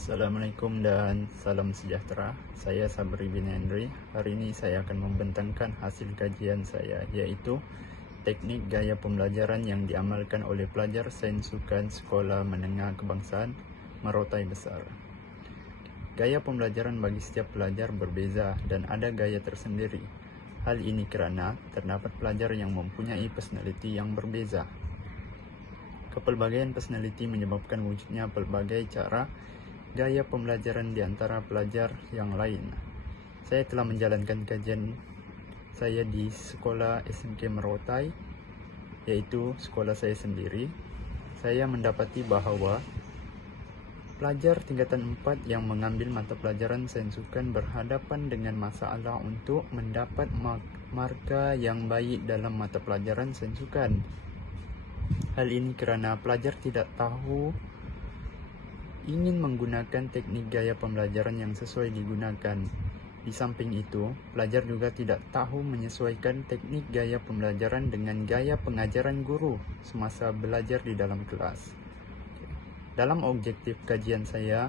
Assalamualaikum dan salam sejahtera. Saya Sabri bin Henry. Hari ini saya akan membentangkan hasil kajian saya, yaitu teknik gaya pembelajaran yang diamalkan oleh pelajar Sains Sukan Sekolah Menengah Kebangsaan Merotai Besar. Gaya pembelajaran bagi setiap pelajar berbeza dan ada gaya tersendiri. Hal ini kerana terdapat pelajar yang mempunyai personaliti yang berbeza. Kepelbagaian personaliti menyebabkan wujudnya pelbagai cara gaya pembelajaran di antara pelajar yang lain. Saya telah menjalankan kajian saya di sekolah SMK Merotai, yaitu sekolah saya sendiri. Saya mendapati bahawa pelajar tingkatan 4 yang mengambil mata pelajaran Sains Sukan berhadapan dengan masalah untuk mendapat markah yang baik dalam mata pelajaran Sains Sukan. Hal ini kerana pelajar tidak tahu ingin menggunakan teknik gaya pembelajaran yang sesuai digunakan. Di samping itu, pelajar juga tidak tahu menyesuaikan teknik gaya pembelajaran dengan gaya pengajaran guru semasa belajar di dalam kelas. Dalam objektif kajian saya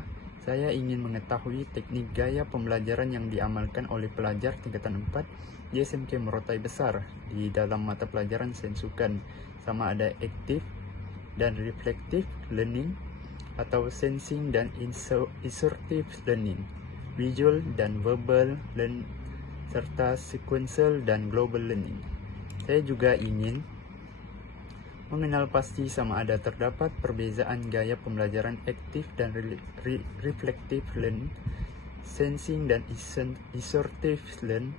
ingin mengetahui teknik gaya pembelajaran yang diamalkan oleh pelajar tingkatan 4 di SMK Merotai Besar di dalam mata pelajaran Sains Sukan, sama ada active dan reflective learning, atau sensing dan assertive learning, visual dan verbal learning, serta sequential dan global learning. Saya juga ingin mengenal pasti sama ada terdapat perbezaan gaya pembelajaran aktif dan reflective learning, sensing dan assertive learning,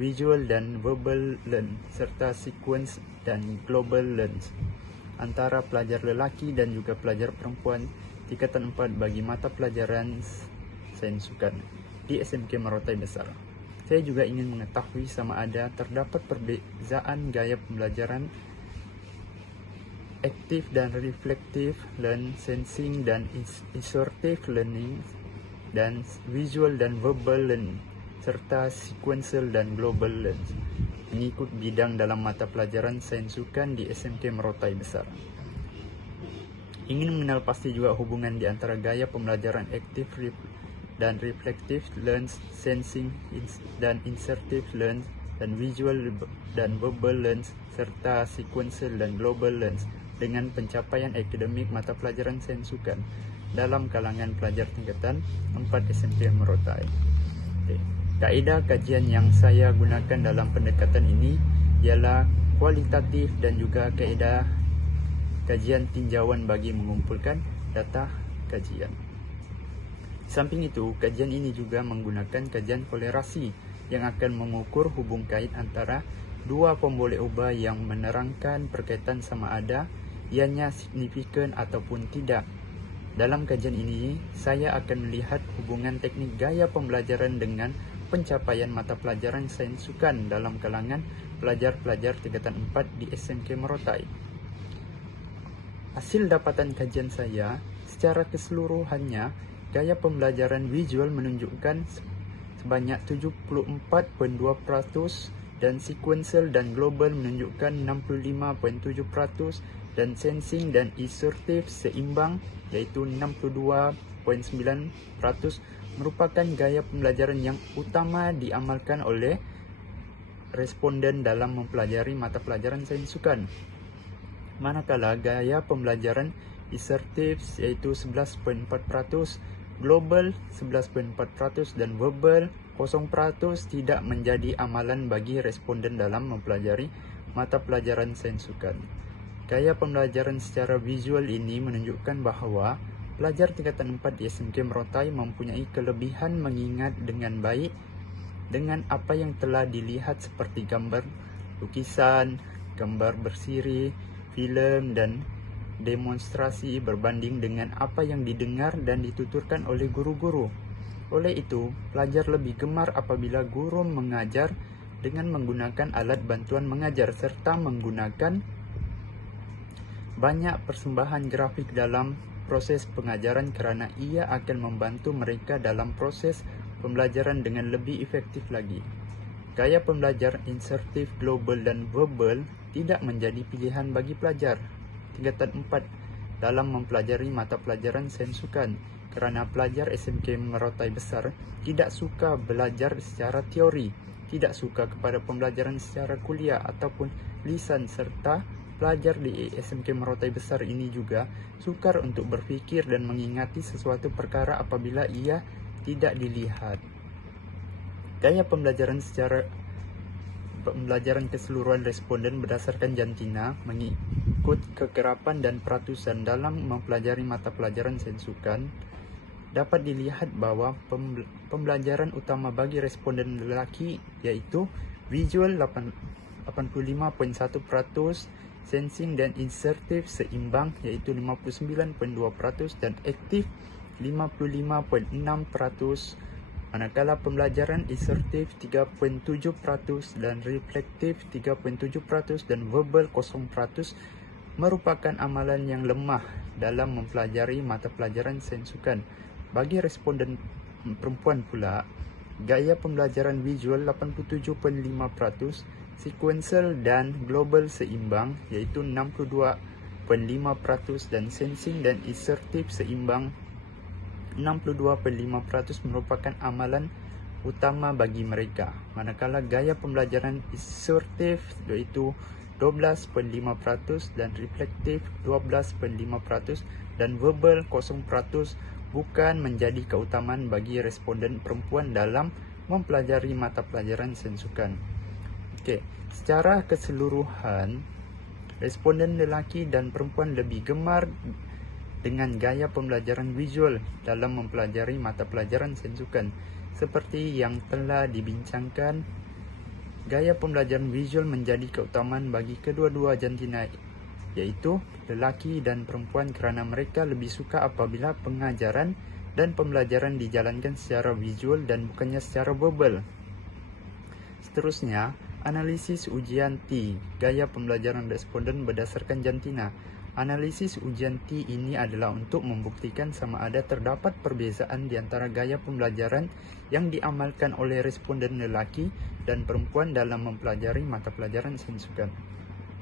visual dan verbal learning, serta sequence dan global learning antara pelajar lelaki dan juga pelajar perempuan tingkatan 4 bagi mata pelajaran Sains Sukan di SMK Merotai Besar. Saya juga ingin mengetahui sama ada terdapat perbezaan gaya pembelajaran aktif dan reflective learning, sensing dan assertive learning, dan visual dan verbal learning, serta sequential dan global learning mengikut bidang dalam mata pelajaran Sains Sukan di SMK Merotai Besar. Ingin mengenal pasti juga hubungan di antara gaya pembelajaran aktif dan reflective learn, sensing dan assertive learn, dan visual dan verbal learn, serta sequential dan global learn dengan pencapaian akademik mata pelajaran Sains Sukan dalam kalangan pelajar tingkatan 4 SMK Merotai. Kaedah kajian yang saya gunakan dalam pendekatan ini ialah kualitatif dan juga kaedah kajian tinjauan bagi mengumpulkan data kajian. Samping itu, kajian ini juga menggunakan kajian kolerasi yang akan mengukur hubung kait antara dua pemboleh ubah yang menerangkan perkaitan sama ada ianya signifikan ataupun tidak. Dalam kajian ini, saya akan melihat hubungan teknik gaya pembelajaran dengan pencapaian mata pelajaran Sains Sukan dalam kalangan pelajar-pelajar tingkatan 4 di SMK Merotai. Hasil dapatan kajian saya, secara keseluruhannya, gaya pembelajaran visual menunjukkan sebanyak 74.2% dan sequential dan global menunjukkan 65.7% dan sensing dan assertive seimbang iaitu 62.9%, merupakan gaya pembelajaran yang utama diamalkan oleh responden dalam mempelajari mata pelajaran Sains Sukan. Manakala gaya pembelajaran assertive iaitu 11.4%, global 11.4% dan verbal 0% tidak menjadi amalan bagi responden dalam mempelajari mata pelajaran Sains Sukan. Gaya pembelajaran secara visual ini menunjukkan bahawa pelajar tingkatan 4 di SMK Merotai mempunyai kelebihan mengingat dengan baik dengan apa yang telah dilihat seperti gambar lukisan, gambar bersiri, filem dan demonstrasi berbanding dengan apa yang didengar dan dituturkan oleh guru-guru. Oleh itu, pelajar lebih gemar apabila guru mengajar dengan menggunakan alat bantuan mengajar serta menggunakan banyak persembahan grafik dalam proses pengajaran kerana ia akan membantu mereka dalam proses pembelajaran dengan lebih efektif lagi. Gaya pembelajaran assertive, global dan verbal tidak menjadi pilihan bagi pelajar tingkatan 4 dalam mempelajari mata pelajaran sains sukan, kerana pelajar SMK Merotai Besar tidak suka belajar secara teori, tidak suka kepada pembelajaran secara kuliah ataupun lisan, serta pelajar di SMK Merotai Besar ini juga sukar untuk berfikir dan mengingati sesuatu perkara apabila ia tidak dilihat. Gaya pembelajaran keseluruhan responden berdasarkan jantina mengikut kekerapan dan peratusan dalam mempelajari mata pelajaran sains sukan. Dapat dilihat bahwa pembelajaran utama bagi responden lelaki yaitu visual 85.1%, sensing dan insertif seimbang iaitu 59.2% dan aktif 55.6%, manakala pembelajaran insertif 3.7% dan reflektif 3.7% dan verbal 0% merupakan amalan yang lemah dalam mempelajari mata pelajaran sains sukan. Bagi responden perempuan pula, gaya pembelajaran visual 87.5%, sequential dan global seimbang iaitu 62.5% dan sensing dan insertif seimbang 62.5% merupakan amalan utama bagi mereka, manakala gaya pembelajaran insertif iaitu 12.5% dan reflektif 12.5% dan verbal 0% bukan menjadi keutamaan bagi responden perempuan dalam mempelajari mata pelajaran sains sukan. Secara keseluruhan, responden lelaki dan perempuan lebih gemar dengan gaya pembelajaran visual dalam mempelajari mata pelajaran sains sukan. Seperti yang telah dibincangkan, gaya pembelajaran visual menjadi keutamaan bagi kedua-dua jantina yaitu lelaki dan perempuan kerana mereka lebih suka apabila pengajaran dan pembelajaran dijalankan secara visual dan bukannya secara verbal. Seterusnya, analisis ujian T, gaya pembelajaran responden berdasarkan jantina. Analisis ujian T ini adalah untuk membuktikan sama ada terdapat perbezaan di antara gaya pembelajaran yang diamalkan oleh responden lelaki dan perempuan dalam mempelajari mata pelajaran sains sukan.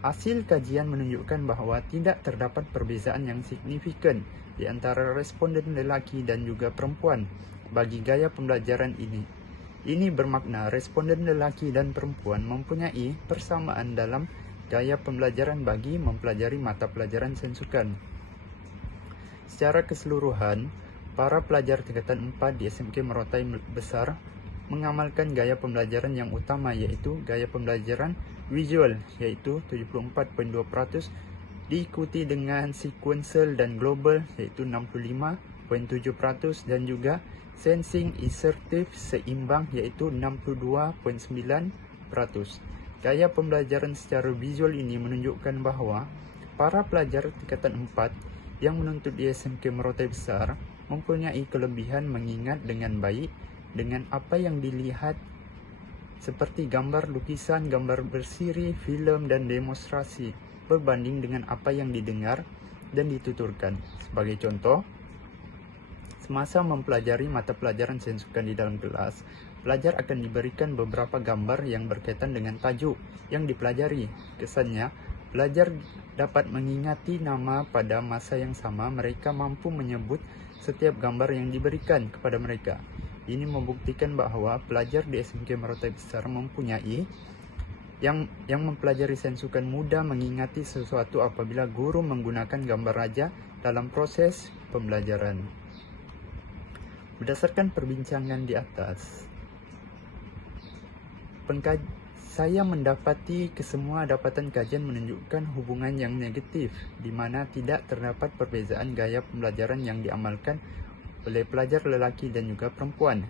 Hasil kajian menunjukkan bahawa tidak terdapat perbezaan yang signifikan di antara responden lelaki dan juga perempuan bagi gaya pembelajaran ini. Ini bermakna responden lelaki dan perempuan mempunyai persamaan dalam gaya pembelajaran bagi mempelajari mata pelajaran sains sukan. Secara keseluruhan, para pelajar tingkatan 4 di SMK Merotai Besar mengamalkan gaya pembelajaran yang utama yaitu gaya pembelajaran visual yaitu 74.2%, diikuti dengan sequential dan global yaitu 65.7% dan juga sensing insertif seimbang yaitu 62.9%. Gaya pembelajaran secara visual ini menunjukkan bahawa para pelajar tingkatan 4 yang menuntut di SMK Merotai Besar mempunyai kelebihan mengingat dengan baik dengan apa yang dilihat seperti gambar, lukisan, gambar bersiri, filem dan demonstrasi berbanding dengan apa yang didengar dan dituturkan. Sebagai contoh, semasa mempelajari mata pelajaran sains sukan di dalam kelas, pelajar akan diberikan beberapa gambar yang berkaitan dengan tajuk yang dipelajari. Kesannya, pelajar dapat mengingati nama pada masa yang sama mereka mampu menyebut setiap gambar yang diberikan kepada mereka. Ini membuktikan bahawa pelajar di SMK Merotai Besar mempunyai yang mempelajari sains sukan mudah mengingati sesuatu apabila guru menggunakan gambar raja dalam proses pembelajaran. Berdasarkan perbincangan di atas, saya mendapati kesemua dapatan kajian menunjukkan hubungan yang negatif di mana tidak terdapat perbezaan gaya pembelajaran yang diamalkan oleh pelajar lelaki dan juga perempuan.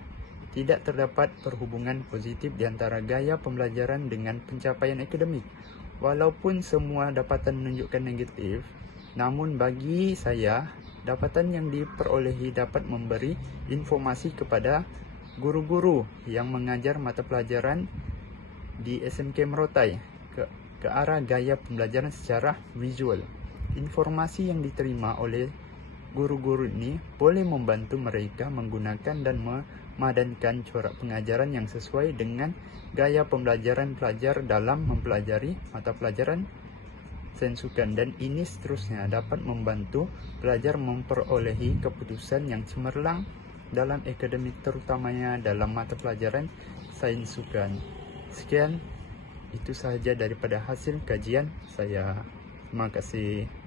Tidak terdapat perhubungan positif di antara gaya pembelajaran dengan pencapaian akademik. Walaupun semua dapatan menunjukkan negatif, namun bagi saya, dapatan yang diperolehi dapat memberi informasi kepada guru-guru yang mengajar mata pelajaran di SMK Merotai ke arah gaya pembelajaran secara visual. Informasi yang diterima oleh guru-guru ini boleh membantu mereka menggunakan dan memadankan corak pengajaran yang sesuai dengan gaya pembelajaran pelajar dalam mempelajari mata pelajaran sains sukan, dan ini seterusnya dapat membantu pelajar memperolehi keputusan yang cemerlang dalam akademik, terutamanya dalam mata pelajaran sains sukan. Sekian, itu sahaja daripada hasil kajian saya. Terima kasih.